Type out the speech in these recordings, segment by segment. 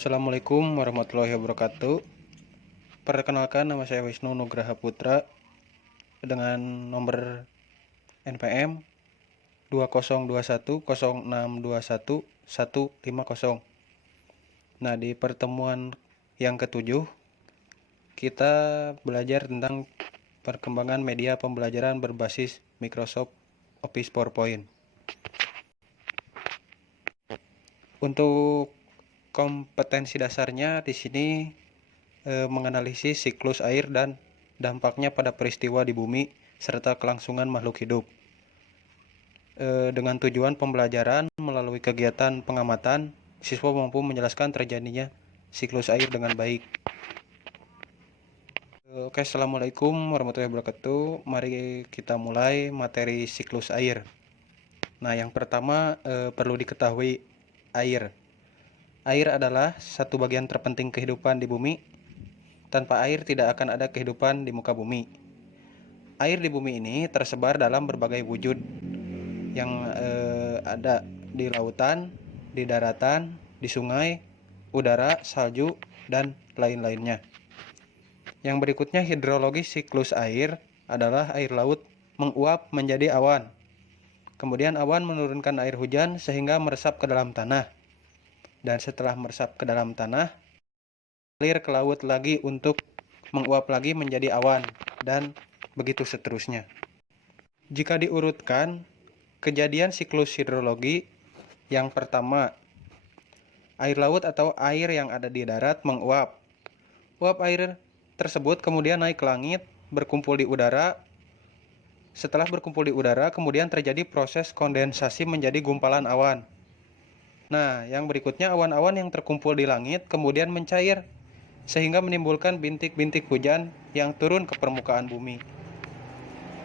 Assalamualaikum warahmatullahi wabarakatuh. Perkenalkan, nama saya Wisnu Nugraha Putra dengan nomor NPM 20210621 Nah, di pertemuan yang ketujuh kita belajar tentang perkembangan media pembelajaran berbasis Microsoft Office PowerPoint. Untuk kompetensi dasarnya di sini menganalisis siklus air dan dampaknya pada peristiwa di bumi serta kelangsungan makhluk hidup. Dengan tujuan pembelajaran melalui kegiatan pengamatan, siswa mampu menjelaskan terjadinya siklus air dengan baik. Oke, assalamualaikum warahmatullahi wabarakatuh. Mari kita mulai materi siklus air. Nah, yang pertama perlu diketahui air. Air adalah satu bagian terpenting kehidupan di bumi. Tanpa air tidak akan ada kehidupan di muka bumi. Air di bumi ini tersebar dalam berbagai wujud yang ada di lautan, di daratan, di sungai, udara, salju, dan lain-lainnya. Yang berikutnya hidrologi siklus air adalah air laut menguap menjadi awan. Kemudian awan menurunkan air hujan sehingga meresap ke dalam tanah. Dan setelah meresap ke dalam tanah, mengalir ke laut lagi untuk menguap lagi menjadi awan, dan begitu seterusnya. Jika diurutkan, kejadian siklus hidrologi yang pertama, air laut atau air yang ada di darat menguap. Uap air tersebut kemudian naik ke langit, berkumpul di udara. Setelah berkumpul di udara, kemudian terjadi proses kondensasi menjadi gumpalan awan. Nah, yang berikutnya awan-awan yang terkumpul di langit kemudian mencair, sehingga menimbulkan bintik-bintik hujan yang turun ke permukaan bumi.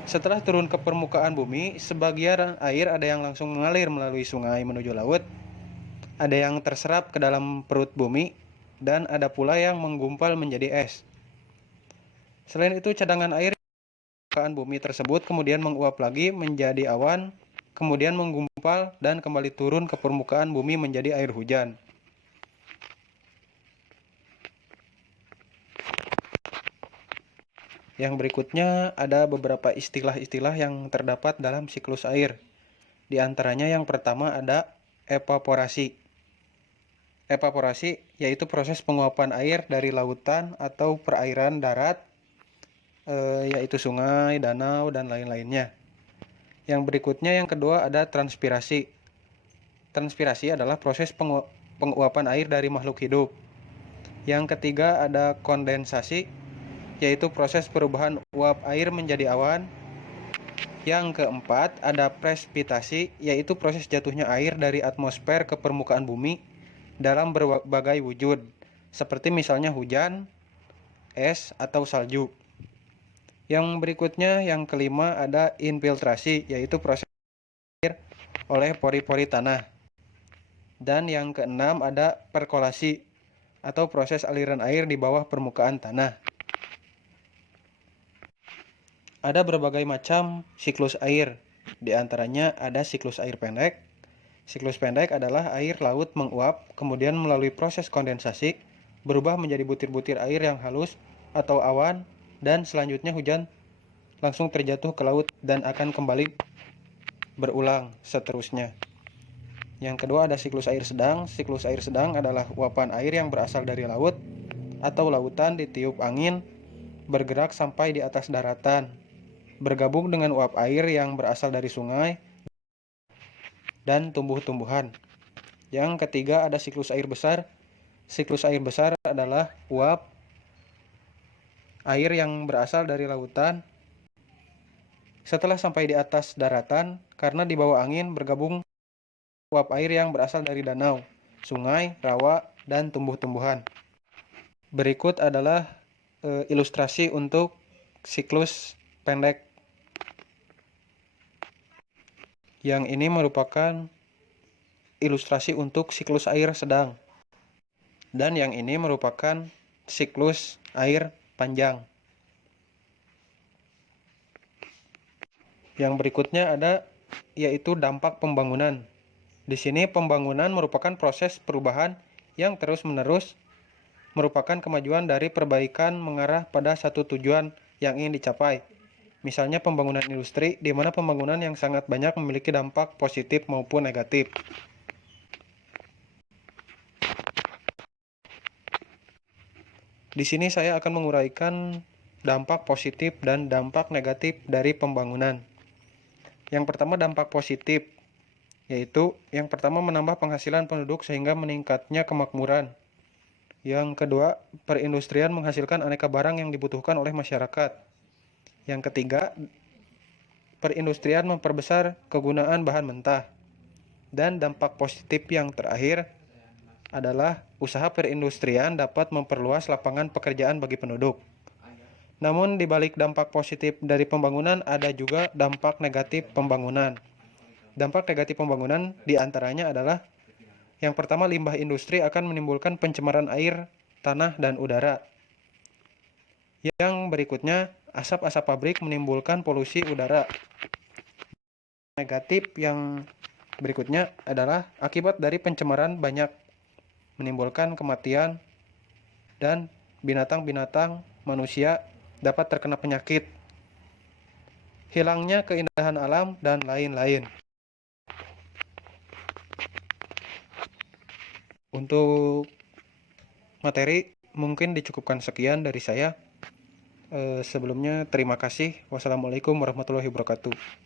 Setelah turun ke permukaan bumi, sebagian air ada yang langsung mengalir melalui sungai menuju laut, ada yang terserap ke dalam perut bumi, dan ada pula yang menggumpal menjadi es. Selain itu, cadangan air di permukaan bumi tersebut kemudian menguap lagi menjadi awan, kemudian menggumpal dan kembali turun ke permukaan bumi menjadi air hujan. Yang berikutnya ada beberapa istilah-istilah yang terdapat dalam siklus air. Di antaranya yang pertama ada evaporasi. Evaporasi yaitu proses penguapan air dari lautan atau perairan darat, yaitu sungai, danau, dan lain-lainnya. Yang berikutnya yang kedua ada transpirasi. Transpirasi adalah proses penguapan air dari makhluk hidup. Yang ketiga ada kondensasi, yaitu proses perubahan uap air menjadi awan. Yang keempat ada presipitasi, yaitu proses jatuhnya air dari atmosfer ke permukaan bumi dalam berbagai wujud, seperti misalnya hujan, es, atau salju. Yang berikutnya yang kelima ada infiltrasi, yaitu proses air oleh pori-pori tanah. Dan yang keenam ada perkolasi, atau proses aliran air di bawah permukaan tanah. Ada berbagai macam siklus air, di antaranya ada siklus air pendek. Siklus pendek adalah air laut menguap, kemudian melalui proses kondensasi, berubah menjadi butir-butir air yang halus atau awan, dan selanjutnya hujan langsung terjatuh ke laut dan akan kembali berulang seterusnya. Yang kedua ada siklus air sedang. Siklus air sedang adalah uapan air yang berasal dari laut atau lautan ditiup angin, bergerak sampai di atas daratan, bergabung dengan uap air yang berasal dari sungai dan tumbuh-tumbuhan. Yang ketiga ada siklus air besar. Siklus air besar adalah uap air yang berasal dari lautan setelah sampai di atas daratan karena di bawah angin bergabung uap air yang berasal dari danau, sungai, rawa, dan tumbuh-tumbuhan. Berikut adalah ilustrasi untuk siklus pendek. Yang ini merupakan ilustrasi untuk siklus air sedang. Dan yang ini merupakan siklus air panjang. Yang berikutnya ada yaitu dampak pembangunan. Di sini pembangunan merupakan proses perubahan yang terus-menerus merupakan kemajuan dari perbaikan mengarah pada satu tujuan yang ingin dicapai. Misalnya pembangunan industri, di mana pembangunan yang sangat banyak memiliki dampak positif maupun negatif. Di sini saya akan menguraikan dampak positif dan dampak negatif dari pembangunan. Yang pertama, dampak positif, yaitu yang pertama menambah penghasilan penduduk sehingga meningkatnya kemakmuran. Yang kedua, perindustrian menghasilkan aneka barang yang dibutuhkan oleh masyarakat. Yang ketiga, perindustrian memperbesar kegunaan bahan mentah. Dan dampak positif yang terakhir adalah usaha perindustrian dapat memperluas lapangan pekerjaan bagi penduduk. Namun di balik dampak positif dari pembangunan ada juga dampak negatif pembangunan. Dampak negatif pembangunan diantaranya adalah yang pertama, limbah industri akan menimbulkan pencemaran air, tanah, dan udara. Yang berikutnya, asap-asap pabrik menimbulkan polusi udara. Negatif yang berikutnya adalah akibat dari pencemaran banyak menimbulkan kematian dan binatang-binatang manusia dapat terkena penyakit, hilangnya keindahan alam, dan lain-lain. Untuk materi mungkin dicukupkan sekian dari saya. Sebelumnya terima kasih. Wassalamualaikum warahmatullahi wabarakatuh.